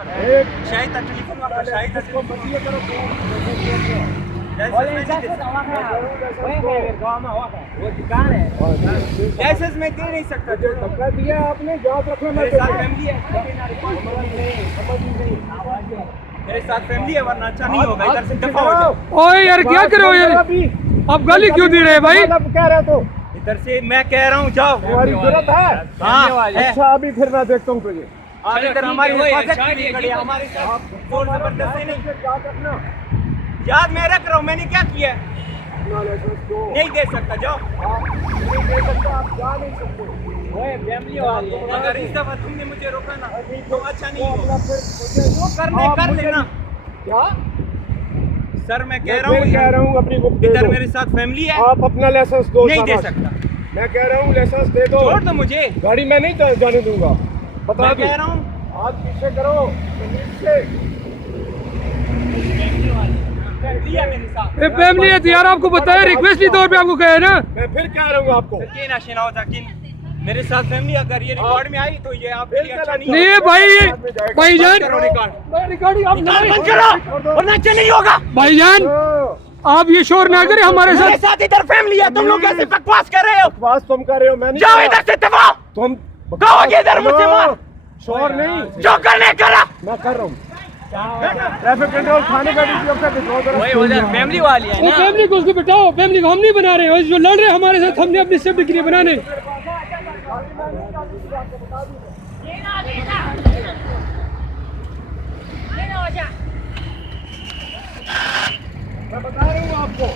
Shahid telephone वाला शाहिद को बंदी करो वो दुकान है लाइसेंस में दे नहीं सकता जो धक्का दिया आपने जॉब रखना मेरे साथ फैमिली है मेरे साथ फैमिली है वरना अच्छा नहीं होगा इधर से दफा हो जाओ। ओए यार क्या कर रहे हो यार आप गाली क्यों दे रहे हैं भाई अब कह रहे तो इधर से मैं कह रहा हूँ जाओ तुम्हारी जरूरत है। हाँ अच्छा अभी फिर मैं देखता हूँ तुझे आप इधर हमारी हिफाजत के लिए खड़े हैं, हमारे साथ जोर जबरदस्ती नहीं याद रखना याद मैं रख रहा हूँ मैंने क्या किया अपना लाइसेंस दो नहीं दे सकता जाओ आप नहीं दे सकते आप जा नहीं सकते फैमिली वाली अगर इस दफा तुमने मुझे रोका ना तो अच्छा नहीं अपना होगा फिर मुझे जो करने कर लेना क्या सर मैं कह मैं रहा कह रहा हूँ हूँ अपनी बुक दे इधर दो मेरे साथ फैमिली है आप अपना लाइसेंस दो नहीं दे शाबाश। सकता मैं कह रहा हूँ लाइसेंस दे दो छोड़ दो मुझे गाड़ी मैं नहीं जाने दूंगा बता मैं दूं कह रहा हूँ हाथ पीछे करो तमीज से फैमिली है मेरे साथ ये फैमिली है तो यार आपको बताया रिक्वेस्ट के तौर पे आपको कहा है ना मैं फिर कह रहा हूँ आपको सकीन आशिनाओ जाकिन मेरे साथ फैमिली अगर ये रिकॉर्ड में आई तो ये आपके लिए अच्छा नहीं नहीं होगा भाईजान करो रिकॉर्ड रिकॉर्डिंग आप बंद करो वरना अच्छा नहीं होगा भाईजान आप ये शोर ना करें हमारे मेरे साथ साथ इधर फैमिली है तुम लोग कैसे बकवास कर रहे हो बकवास तुम कर रहे हो मैं नहीं जाओ कर इधर रहा। से दबाओ तुम कहोगे इधर मुझसे मार शोर नहीं जो करने करा मैं कर रहा हूँ ट्रैफिक कंट्रोल थाने का फैमिली वाली है वो फैमिली को उसको बिठाओ फैमिली को हम नहीं बना रहे जो लड़ रहे हैं हमारे साथ हमने अपनी सेफ्टी के लिए बनाने मैं बता रहा हूँ आपको